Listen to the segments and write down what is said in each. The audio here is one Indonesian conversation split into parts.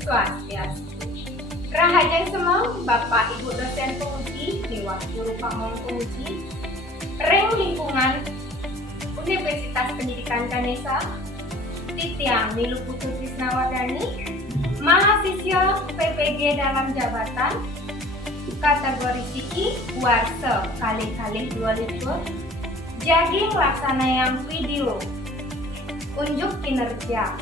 Swastiastu. Rahajang semang Bapak Ibu dosen penguji, Dewan Guru Pamong penguji, Reng Lingkungan Universitas Pendidikan Ganesha, Titiang Nilu Putri Krisnawardani, mahasiswa PPG dalam jabatan, kategori Siki, Warsa Kalih-Kalih 2 Jaging laksana yang video, unjuk kinerja.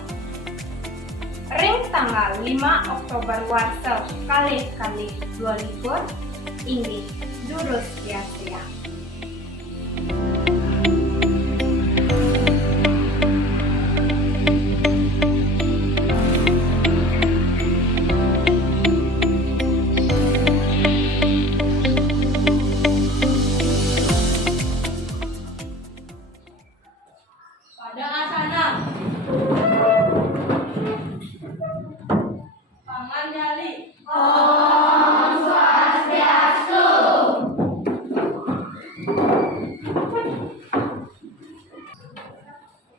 Ring tanggal 5 Oktober Warsa Kalih-Kalih 2 inggih jurus sia-sia. Pada asana pangan nyali. Om Swastiastu.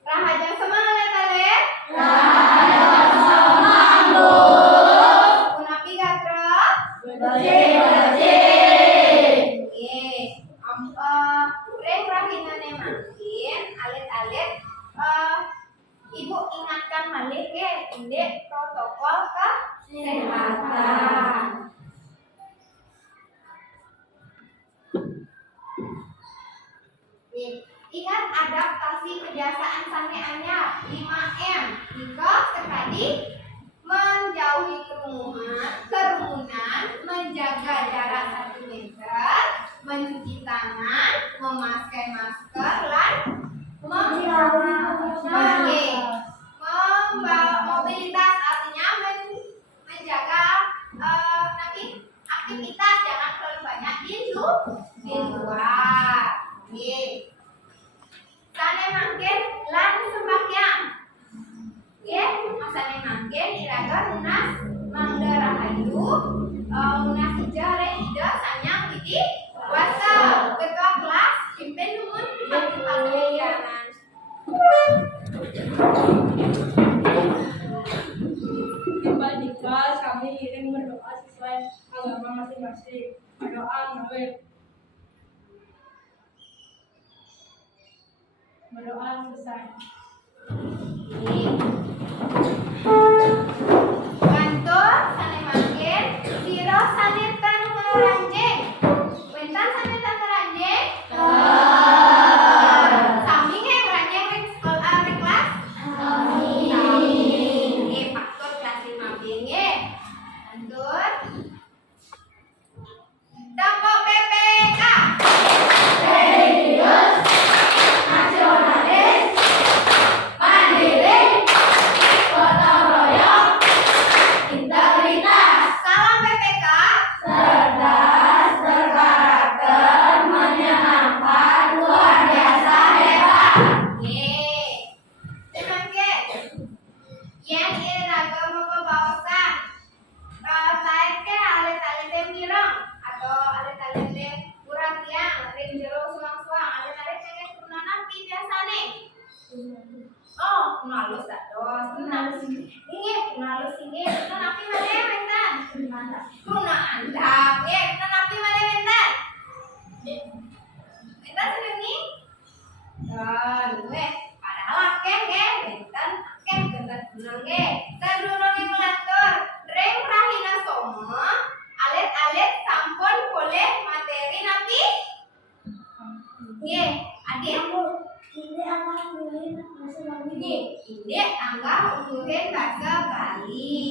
Rahajang semang alet-alet. Rahajang semang Bu. Punapi gatra. Bersih-bersih. Reng rahinane makin alet-alet. Ibu ingatkan malih ke indek protokol kesehatan. Ingat adaptasi kebiasaan sange anyar 5M. Jika sekali menjauhi kerumunan, menjaga jarak 1 meter, mencuci tangan, memakai masker, dan mobilitas artinya menjaga aktivitas jangan terlalu banyak di luar. Sane mangkin lan sembahyang. Masane mangkin iraga lunas mangga rahayu, lunas ijare ida sanyang widi wasa. Ketua kelas pimpin nuhun makin pagayaanan. Tiba di kelas kami iring berdoa sesuai agama masing-masing. Berdoa menurut berdoa selesai. Kantor sane mangkin sira sane tan meranjing. Wentan sane tan meranjing? Sami nge meranjing rek sekolah rek kelas? Sami. Faktor kelas 5B nge. Kantor Dampak PPK. Religius, nasionalis, mandiri, gotong royong, integritas, Salam PPK. cerdas, berkarakter, menyenangkan, luar biasa hebat. Semangke. Yen iraga membawasan. Lain ke alit-alit mirang atau alit-alit kurang tiang, ring jero suang-suang, alit-alit pengen turunan biasane. Oh, nalus dados, nalus inggih, nalus inggih, napi male wentan. Kuna andap, napi male wentan. Wentan sedemi? Dan gue padahal akeh wentan akeh gentet gunung ge. Sadurunge ngatur, reng rahina somo, alit-alit sampun boleh materi napi? Nggih, adik Ini anak murid masih lagi. Nggih, indek angga ungguhin bahasa Bali.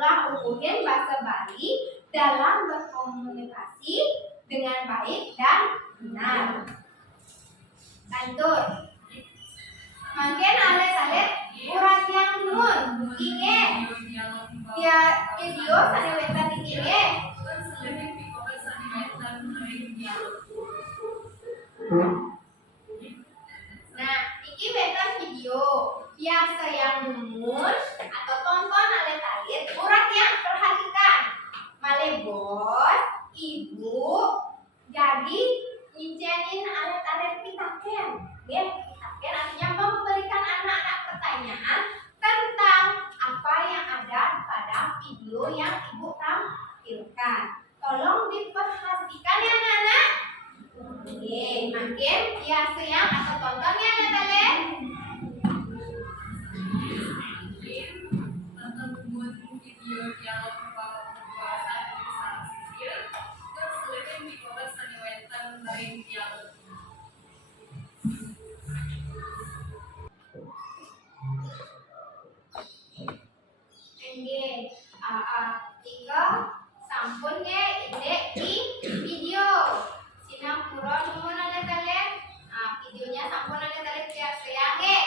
Angga umuhin bahasa Bali dalam berkomunikasi dengan baik dan benar. Lanjut. Makin alet-alet urat yang nun inge ya video sana wetan inge. Nah, iki wetan video biasa yang nun atau tonton alet-alet urat yang perhatikan. Male bos, ibu, jadi nyicenin alet-alet pitaken. Ya, pitaken artinya memberikan anak-anak pertanyaan tentang apa yang ada pada video yang ibu tampilkan. Tolong diperhatikan ya anak-anak. Oke, makin biasa yang atau tonton ya anak-anak. Engge, tiga sampun ge ide di video. Sinapura nuhun ada talen. Videonya sampun ada talen biasa ya ge.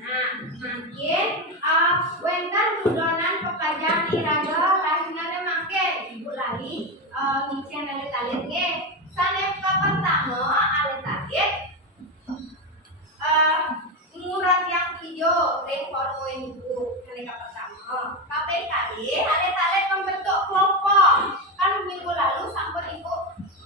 Nah, makin wentan dudonan pekerjaan iraga lahinane makin ibu lali ngicen alet-alet ge. Sanes ka pertama alet-alet ngurat yang video PowerPoint ibu kali ka pertama. Kabeh kali alet-alet membentuk kelompok. Kan minggu lalu sampun ibu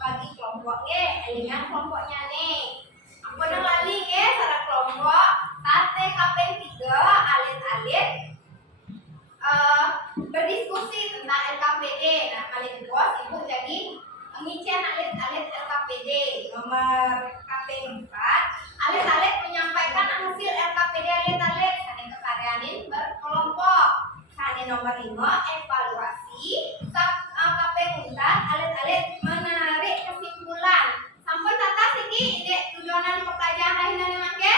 bagi kelompok ge, elingan kelompoknya nih. Ampun lali ge cara kelompok. Tate kabeh 3 alet-alet berdiskusi tentang LKPD. Nah, kali bos ibu jadi ngicen alet-alet LKPD. Nomor KP 4 alet-alet menyampaikan hasil LKPD alet-alet sane kekaryanin berkelompok. Sane nomor 5 evaluasi KP 4 alet-alet menarik kesimpulan. Sampun tata siki ide tujuanan pekerjaan lahinan make?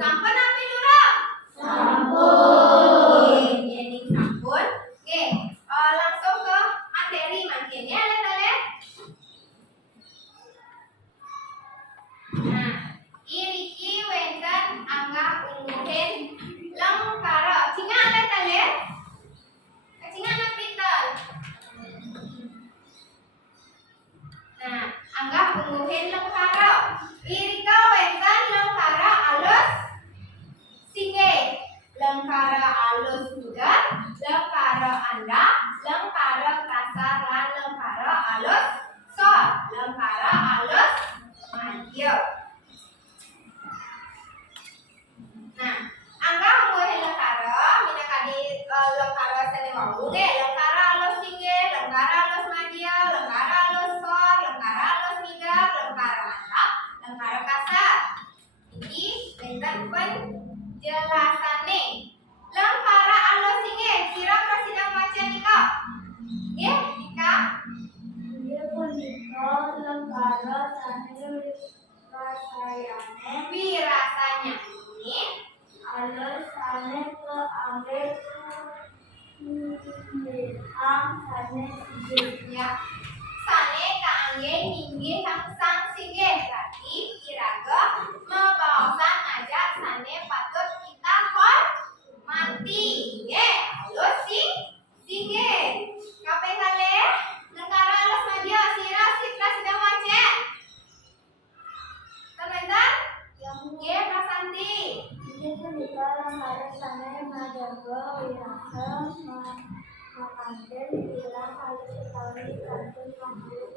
Sampun api durang? Sampun. Ini sampun. Oke, langsung ke materi makinnya alet-alet. Nah, iriki wenten angga umuhin lengkara. Cinga alet-alet? Cinga anak pintar. Nah, angga umuhin lengkara. Irika wenten lengkara alus singe. Lengkara alus muda, lengkara anda, lengkara kasar, dan lengkara alus sor. Lengkara alus madya. Nah, angga umuhin lengkara, mina kadi lengkara sene wau ge, lengkara alus singe, lengkara alus madya, lengkara alus sor, lengkara alus midar, lengkara anda, lengkara kasar. Iki benten penjelasane. Lengkara alus singe, kira presiden baca nika? Nggih, Nika? Dia punika lengkara sane rasayane Wirasanya ini alus sane ke angge ang sane siji. ya sane kaangge ninggih sang singgih berarti iraga mebaosan aja sane patut kita hormati ye alus singgih kape kale lengkara alus madya sira sitra sedang wacen teman-teman ye Prasanti Dia punika lengkara sane majaga wirasa makanten kirang alus utawi kantun mahmud.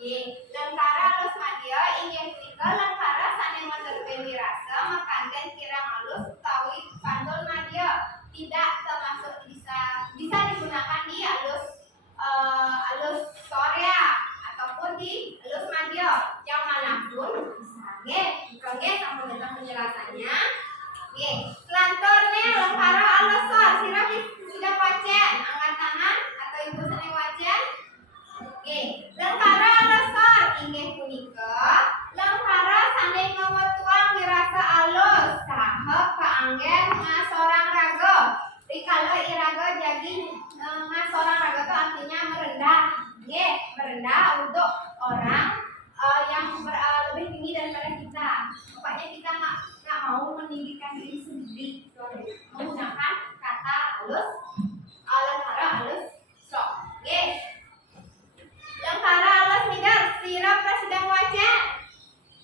ye lengkara alus madya inggih punika lengkara sane materbe wirasa makanten kirang alus utawi pantul madya tidak termasuk bisa digunakan di alus alus Korea ataupun di alus madya yang manapun misalnya sama dengan penjelasannya lantornya lengkara alus sor sira sudah wacen angkat tangan atau ibu seneng wacen lengkara alus sor inggih alus, lengkara alus sok. Oke. Lengkara alus midar, sirap sedang wajan.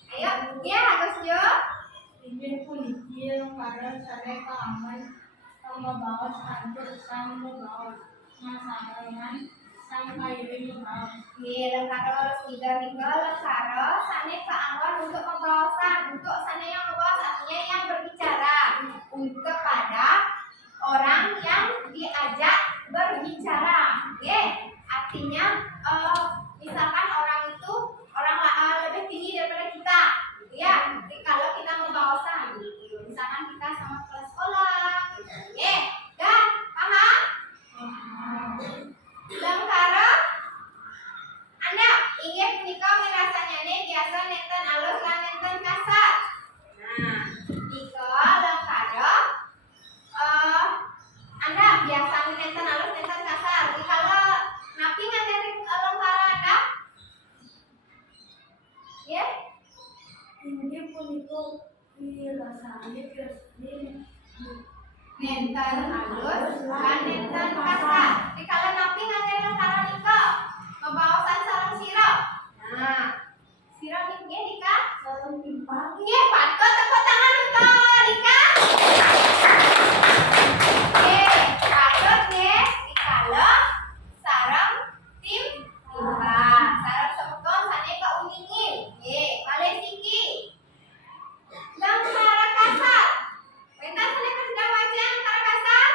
Ayo, ya harus yo. Ingin puniki lengkara sare kaangan sama bawas kantor sama bawas masarangan sang kairing bawas. Lengkara alus midar nika lengkara sane keanggon untuk pembawasan. Untuk sane yang membawas artinya yang berbicara. Untuk kepada orang yang diajak berbicara. Oke, artinya misalkan orang itu lebih tinggi daripada kita, gitu ya. Kalau kita membawasan, gitu. Misalkan kita sama kelas sekolah, gitu. Oke, dan paham? Lengkara Anda ingat punika mirasanya nih biasa nenten alus lan nenten kasar. Nah, jika lengkara Anda biasa nenten alus nenten kasar. Kalau napi nganten lengkara Anda? Ya? Ini punika dirasani Nenten alus lan nenten kasar. Kalau napi nganten lengkara nika membawasan sareng sirap. Nah, sirap niki Dika? sareng timpang Nggih, patut tepuk tangan untuk Dika. Patut nggih dikala sareng tim timbang. Sareng sebetulnya sane keuningin. Nggih, malih siki. Lengkara kasar. Bentar sane sedang wajan lengkara kasar.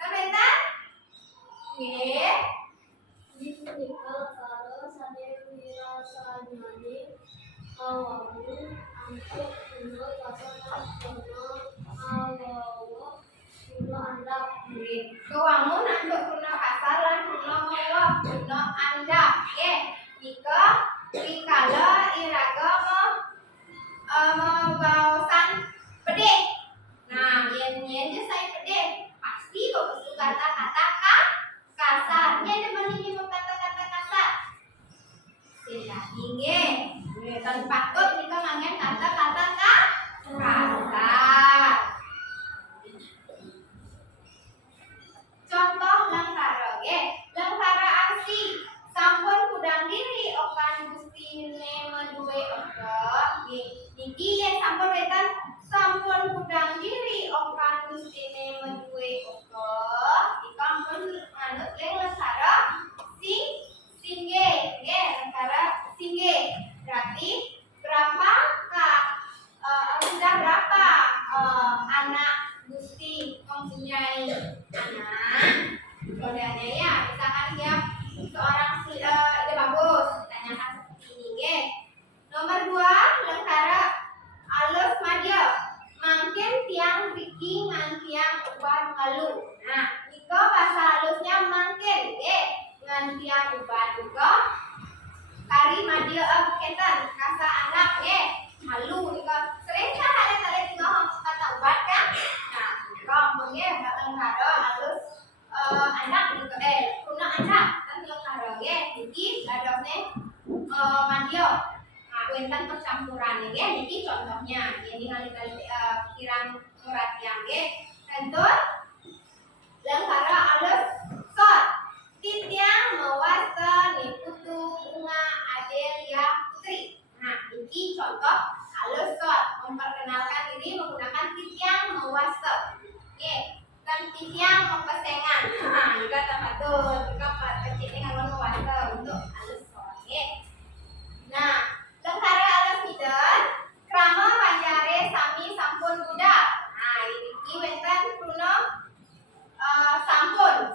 Kan bentar? Nggih. ini punika karo sane wirasanyane awamu angkut kuno pasangan kuno awawa kuno andap Kewangun anduk kuno kasar lan kuno mawa kuno andap. Nggih, nika rikala iraga membawasan pedih. Nah, yen saya pedih, pasti kok kesu kata-kata kasar. Yen demen kata-kata kasar. Sila inggih. Dan patut nika mangen kata-kata kasar. Contoh lengkara, nggih. Lengkara aksi. Sampun kudang diri okan Gusti meduwe oka. Nggih. Niki yen sampun weten sampun kudang diri okan Gusti meduwe oka. Ika ampun manut ing lengkara singge. Nggih, lengkara singge. Berarti sudah berapa anak Gusti mempunyai anak? Kodenya ya, misalkan dia seorang ide bagus, ditanyakan seperti ini, nggih. Nomor 2, lengkara alus madya. Mangkin tiang riki ngan tiang uban ngalu. Nah, nika bahasa halusnya mangkin, nggih. Ngan tiang uban juga kari madya keten kasa anak, nggih. Halu nika sering kan ada tinggal kata ubat kan? Nah, nika nggih lengkara alus anak nika kuna anak kan lengkara nggih. Niki dadosne madya. Nah, wonten percampuran nggih niki contohnya. Jadi kali-kali kirang perhatian nggih. Contoh lengkara alus sot. Titiang mewasta niputu bunga Adelia Putri. Nah, ini contoh alus sot. Memperkenalkan diri menggunakan titiang mewasta. Oke, dan titiang mempesengan. Nah, juga tambah tuh. Juga kecilnya kalau mewasta untuk alus sot. Oke. Nah, lengkara alus mider. Krama panjare sami sampun budak. Nah, ini wenten kuno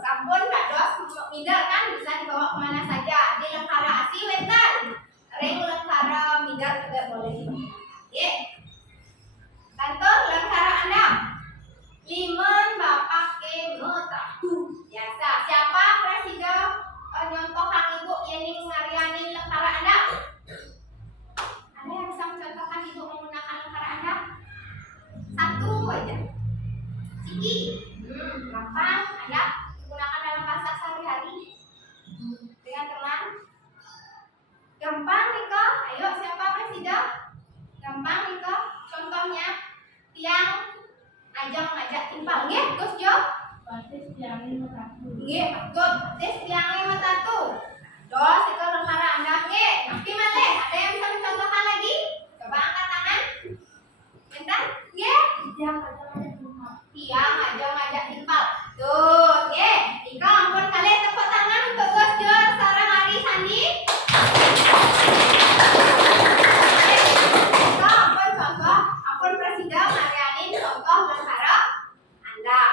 sampun dados mider kan bisa dibawa kemana saja. Di lengkara asi wenten ring lengkara mider juga boleh dibawa. Oke. Kantor lengkara Anda limen bapak ke metahu biasa. Siapa presiden nyontohan ibu yening ngariani lengkara Anda? Anda yang bisa mencontohkan ibu menggunakan lengkara Anda? Satu aja. Siki. Gampang, Anda gunakan dalam bahasa sehari-hari dengan teman. Gampang Niko, ayo siapa presiden? Gampang Niko, contohnya tiang ajang ngajak timpal, nggih, Gus Jo. Nggih, betul. Tes tiangnya mata tuh. Dos, itu lentara Anda nggih. Nanti malih, ada yang bisa mencontohkan lagi? Coba angkat tangan. Bentar, nggih. Tiang ngajak timpal. Tuh, nggih. Ika ampun kalian tepuk tangan untuk Bos Jor seorang Ari Sandi. Ika ampun contoh, ampun Presiden Marianin contoh lentara Anda.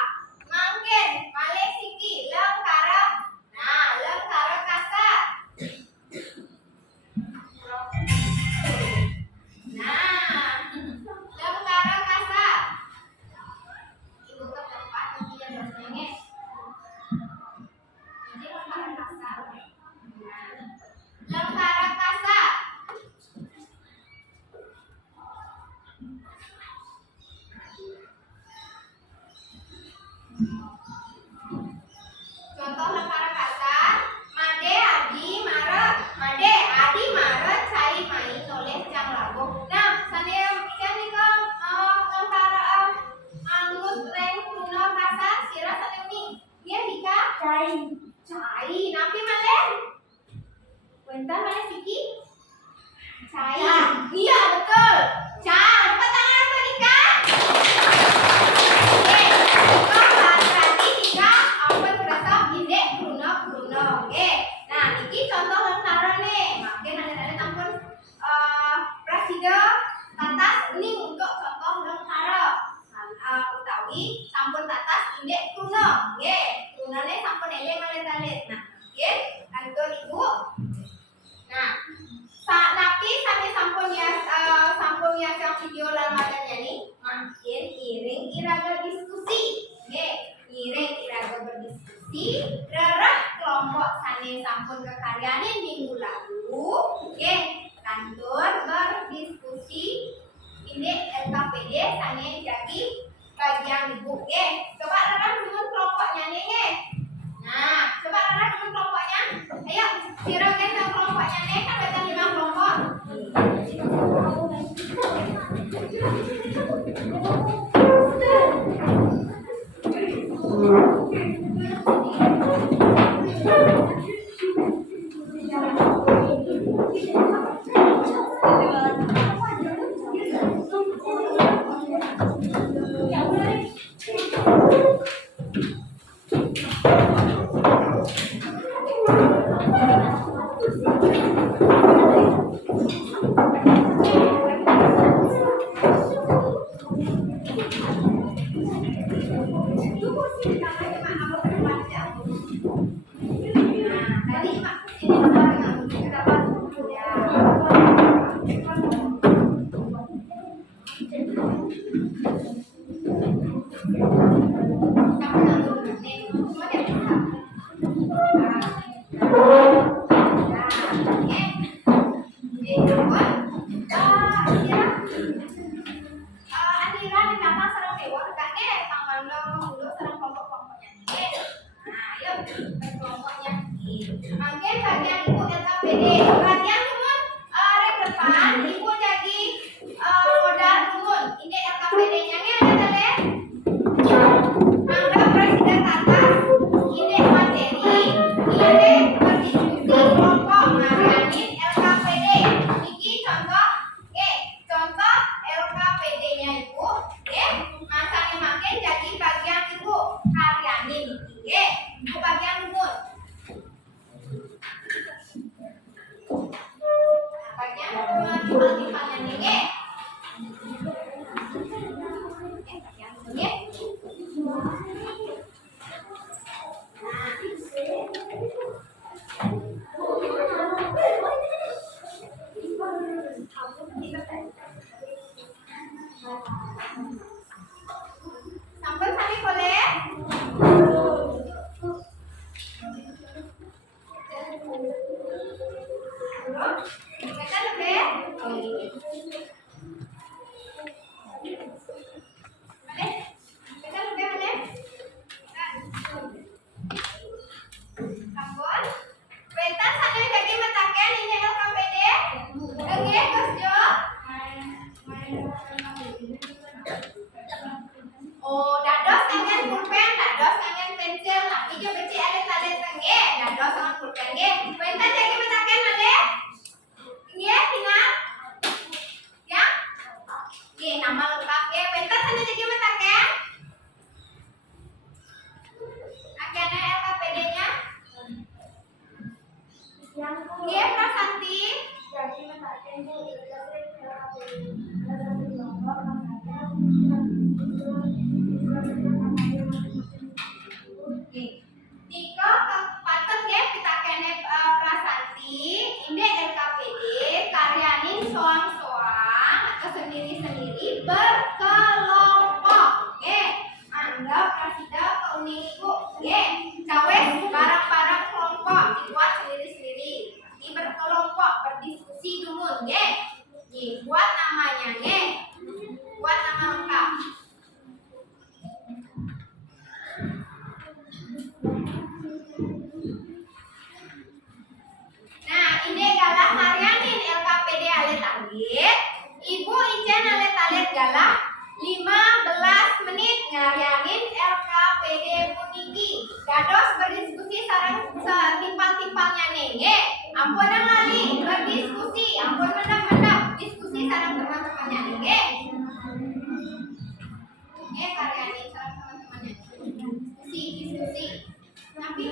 Mungkin malih siki lentara. Nah, lentara kasar. Nah, lentara kasar. Ibu ke tempat nanti yang dosanya. Jadi lentara kasar. Nah, lentara kasar. Contoh lentara kasar. Made adi maret. Made adi maret cai main oleh jang lagu. Nah, saya kan nika lentara angus reng kuno kasar sira sane uni. Dia dika cai. Napi malih? Bentar malih siki. Cai. Iya betul. Cai. Tepuk tangan untuk Dika. Oke. Dika berarti Dika ampun kerasa indek kuno. Oke. Nah, ini contoh lentara nih. Makin ada ampun Presiden tatas ini untuk contoh lentara. Utawi sampun tatas indek kuno. Nggih. Kunane sampun eling alit-alit. Nah, nggih. Kantor Ibu. Nah, tapi sampai sampun ya yang video lamarannya nih, makin iring iraga diskusi. Nggih, iring iraga berdiskusi, rerah kelompok sane sampun kekaryanin minggu lalu. Nggih, kantor berdiskusi ini LKPD sane jadi bagian ibu. Nggih, coba rerah dulu kelompoknya nih. Nggih. Nah, coba rerah dulu kelompoknya. Ayo, sirakan ke kelompoknya nih, kan ada 5 kelompok. Bagian rumput. Ada sangat pulpen ge. Pentas jadi metaken ade. Nggih, tinggal. Ya. Nggih, nama lengkap ge. Pentas ade jadi metaken. Akene LKPD-nya. Nggih, Prasanti. Jadi mentaken Bu Tika patut ya kita kene Prasanti, ini LKPD karyanin soang-soang atau sendiri-sendiri berkelompok. Oke, anggap prasida keuniku. Oke, cawes barang-barang kelompok dibuat sendiri-sendiri. Di berkelompok berdiskusi dulu, oke. Buat namanya, oke. Buat nama lengkap. Nah, ini galah karyanin LKPD alit anggit. Ibu Ijen alit-alit galah 15 menit ngaryanin LKPD puniki. Gados berdiskusi sareng setimpal-timpalnya nenge. Ampun lali berdiskusi, ampun mendap-mendap diskusi sareng teman-temannya nenge. Karyanin sareng teman-temannya. Diskusi. Tapi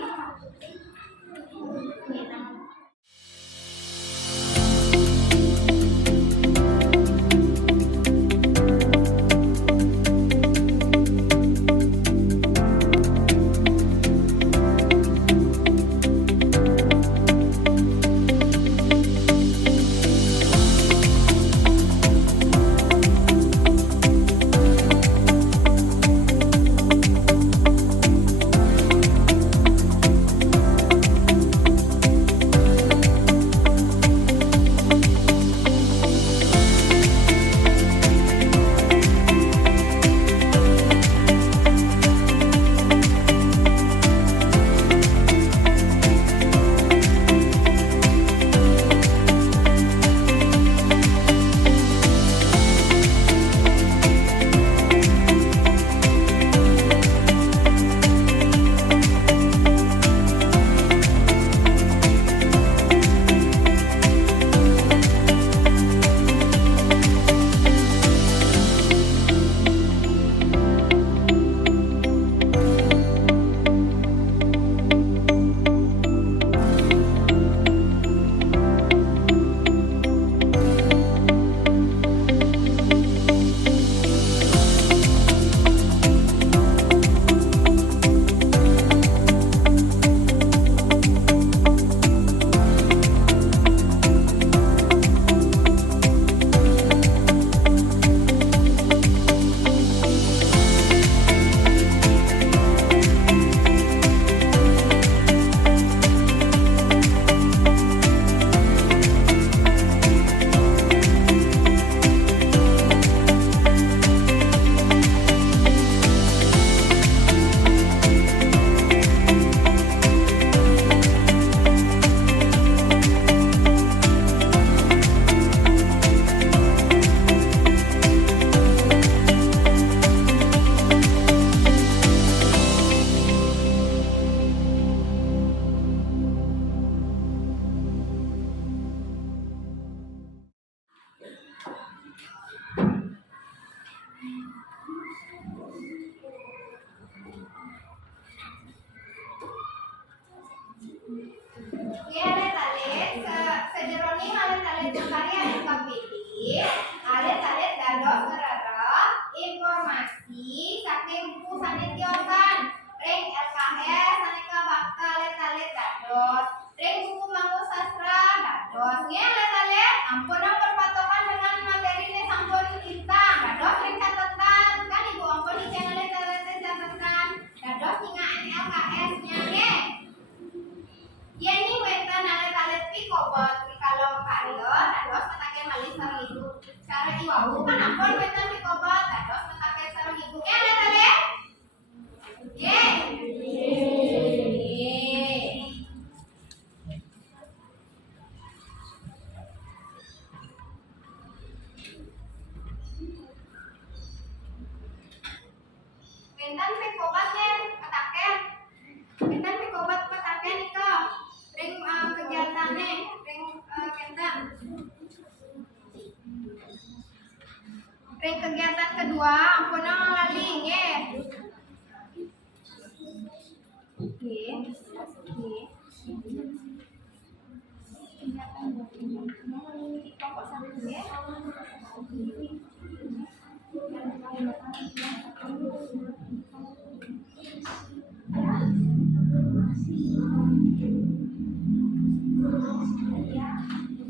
Kelompok satu nggih.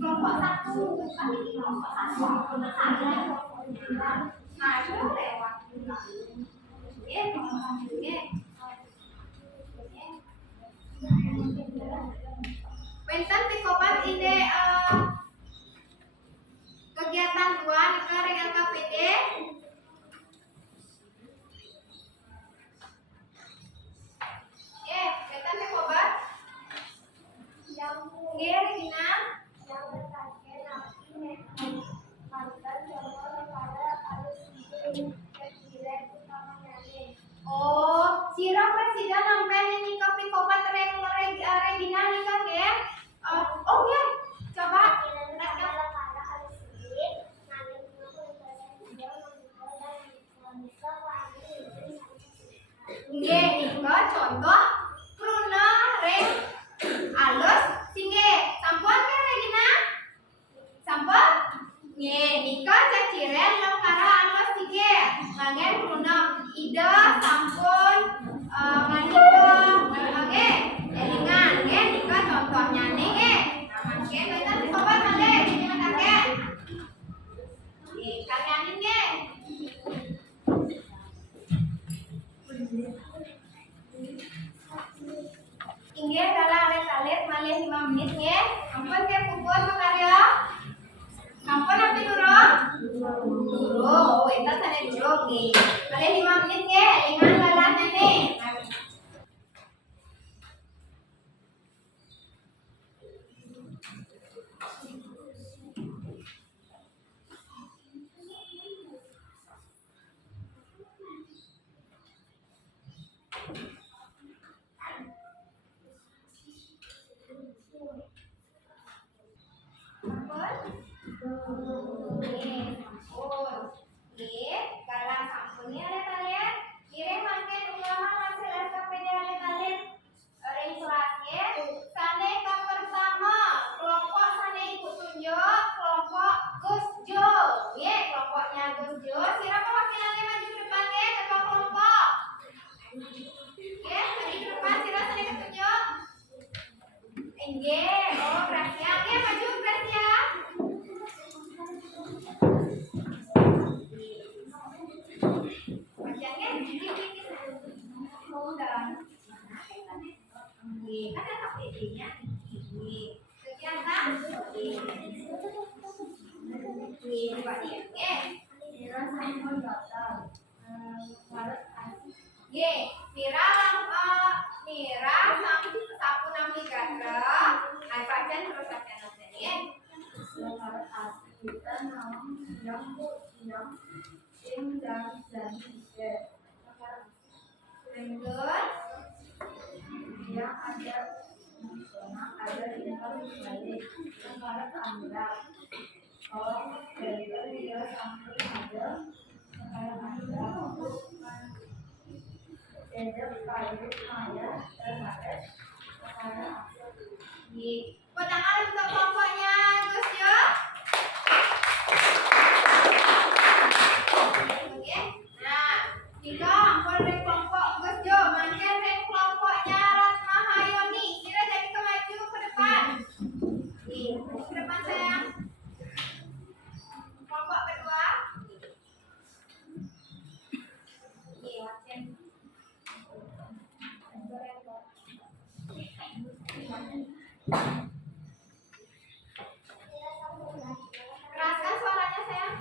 Kelompok satu, kan ini kelompok satu. Nah, itu lewat. Nggih, kelompok satu nggih. Wenten pikopat ide kegiatan luar ke dengan KPD. Wenten pikopat. Yang Nggih, Regina. yang berkaitan nanti mantan contoh kepada harus kira utamanya nih. Oh, sira presiden sampai ini kopi kopat Regina nih kan ya? Oh ya, coba. Nggih, nika contoh kruna reng alus singge. Sampun ke Regina? Sampun? Nggih, nika caciren lengkara alus singge. Ngangen kruna ide sampun nganika nggih. Elingan nggih nika contohnya nih nggih. Nah, nggih benten dicoba malih dinyatake. Nggih, kanyanin nggih. Inggih dalam alit-alit malih 5 menit nggih. Ampun ke puput makarya. Ampun api durung? Durung. Oh, entar sane durung nggih. Malih 5 menit nggih. Elingan lalane nih. Galang sampunnya ada kalian. Kirim makin ulangan hasil SKPD ada kalian. Ring suratnya. Sane ke pertama. Kelompok sane ikut tunjuk. Kelompok Gus Jo. Kelompoknya Gus Jo. Siapa wakilannya maju ke depan ya? Ketua kelompok. Maju ke depan. Siapa sane ketunjuk? Oh, Gracia. Maju Gracia. Bacanya dikit-dikit. Udah. Kan ada KPD-nya. Kegiatan. Coba dia. Mira sapu nampi gatra. Hai pacan terus pacan nanti ya. Lanjut. Yang ada ada balik negara Anda. Oh, dari dia sampai ada negara Anda untuk menjaga payung saya terhadap negara Anda. Buat tangan untuk kelompoknya Gus Jo. Oke. Nah, kita ampun dari kelompok Gus Jo, makin dari kelompoknya Ratna Hayoni. Kira jadi kemaju ke depan. Ke depan sayang. Kelompok kedua. Keraskan suaranya sayang.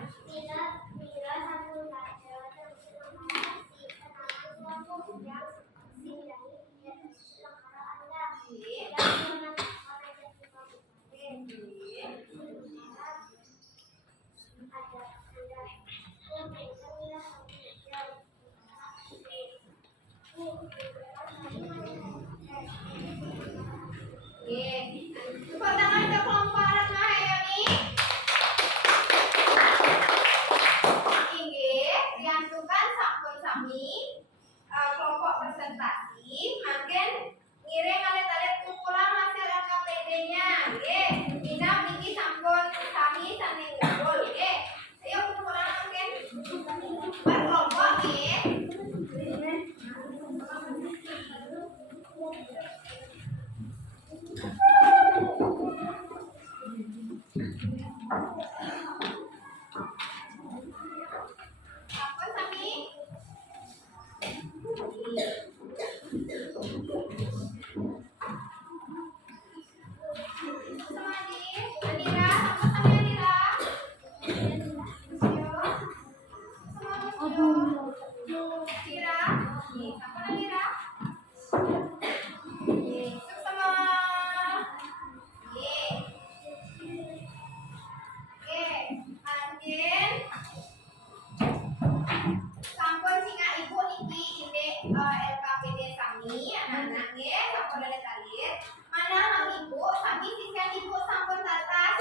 hayumi anak-anak nggih sampun alit-alit. Manah ibu sami sisian ibu sampun tatas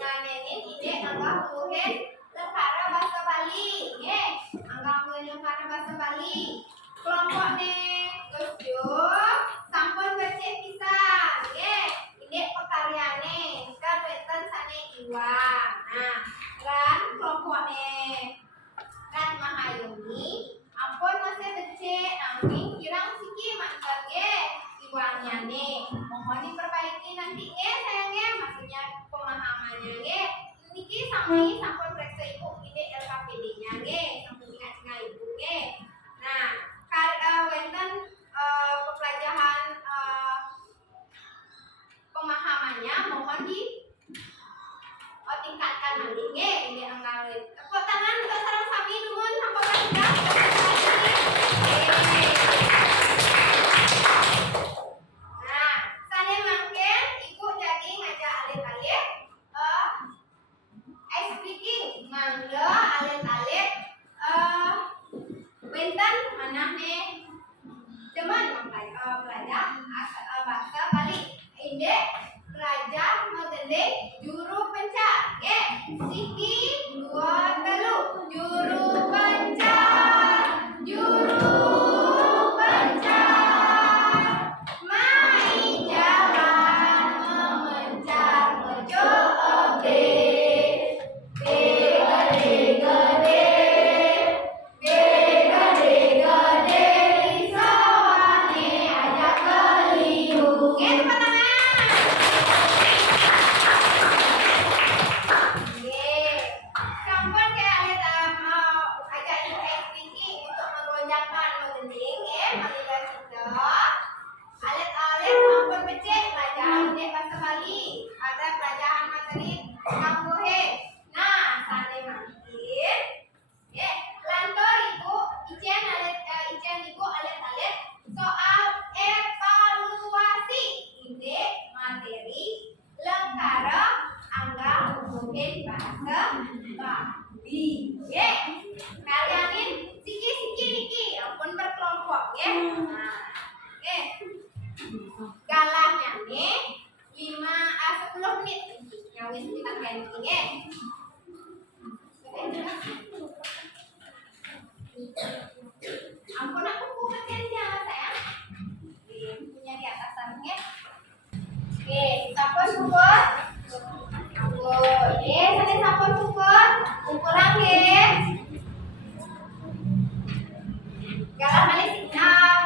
nganenin ide angga muhen lekara bahasa Bali nggih. Angga muhen lekara bahasa Bali. Kelompok nih Gus Juk sampun becik pisan nggih. Ide pekaryane kan wonten sane iwang. Nah, kan kelompok nih kan Mahayumi ampun masih becik nanging kirang siki mangkat nggih iwangnya nih. Mohon diperbaiki nanti nggih sayangnya maksudnya pemahamannya nggih. Niki sami sampun preksa ibu ide LKPD-nya nggih sampun ingat-ingat ibu nggih. Nah, wonten pepelajaran pemahamannya mohon di tingkatkan nanti nggih ini anggawe. Tepuk tangan untuk sareng sami nuwun sampun sudah. Nah, sane mangken ibu jadi ngajak alit-alit ice speaking mangga alit-alit wonten manah nih teman belajar bahasa Bali. Inde Raja Mageling juru pencar. Nggih. Siki 2 3 juru pencar. Juru pencar. Mai jalan memencar mencobe. Gede-gede. Gede-gede di sawane ajak keliru. Nggih, tepuk tangan. Nggih. Sampun ke alit ajak ibu speaking untuk menggoncangkan magening nggih mangga kita. Alit-alit sampun becik pelajaran ide bahasa Bali. Ada pelajaran materi kanggo he. Nah, sane mangkin. Nggih, lantur ibu ijen ibu alit-alit soal evaluasi ide materi lekara angga mungkin bahasa Bali. Nggih. Kalianin siki-siki niki ampun berkelompok nggih. Nah, nggih. Galahnya nih 10 menit. Nyawis kita ganti nggih. Ampun aku kupetin siapa sayang. Punya di atas sana nggih. Oke, sampun syukur. Ampun. Sane sampun syukur. Kumpulan nggih. Galah malih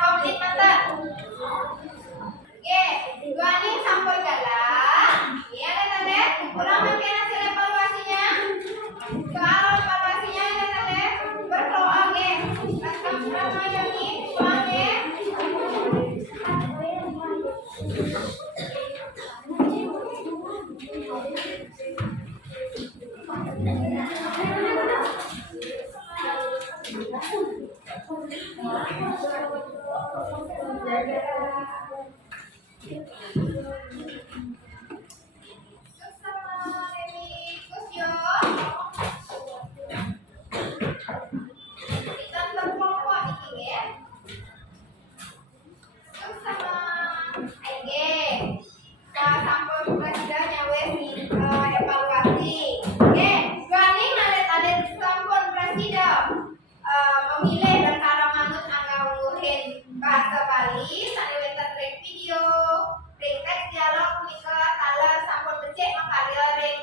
komplit mata. Nggih, dua nih sampun galah. Iya tanda kumpulan mangken hasil evaluasinya. Soal evaluasinya tanda berdoa nggih. Kumpulan mayoni kumpulan nggih. Memilih dan cara manut angga ungguhin bahasa Bali sane wonten ring video, ring teks dialog punika kala sampun becik makarya ring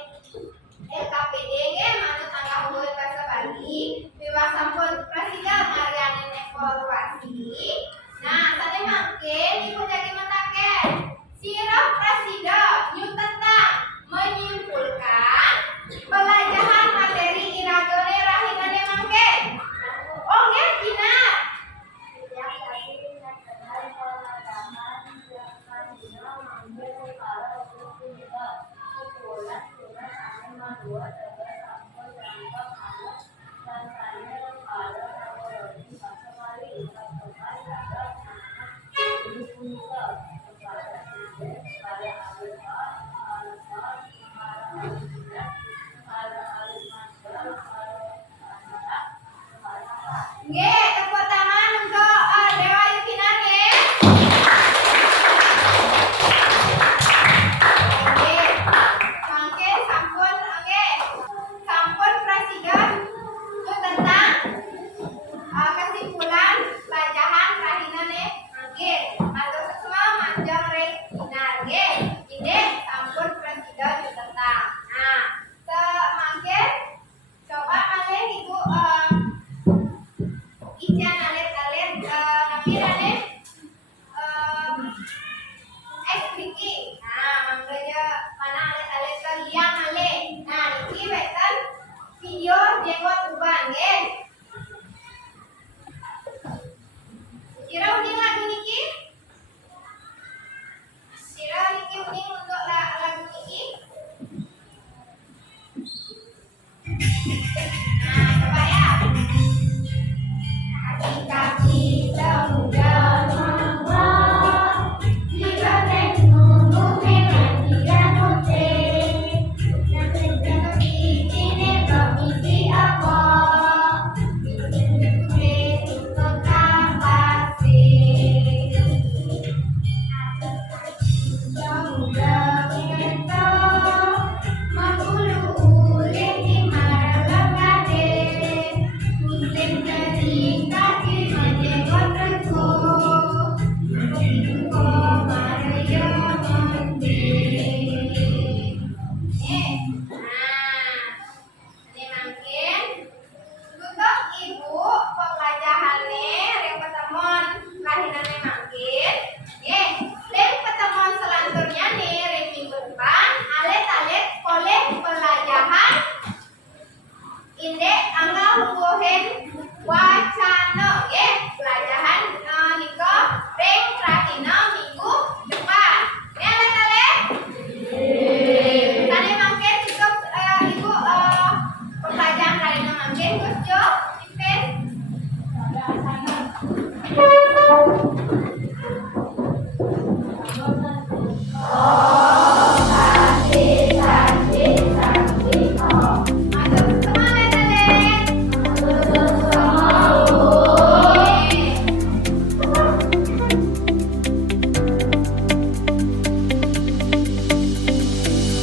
LKPD nggih manut angga ungguhin bahasa Bali miwah sampun presida ngaryanin evaluasi. Nah, sane mangken ibu jadi mentaken sirah presida new tentang menyimpulkan pelajaran materi iragone rahinane mangken. Oh nggih, benar. Setiap kali terkenal pengalaman yang kandinya mengambil kepala untuk kita sekolah sudah sampai madua tegas sampul dampak anak dan saya kepala laboratorium bahasa Bali terkait terhadap anak di Punika.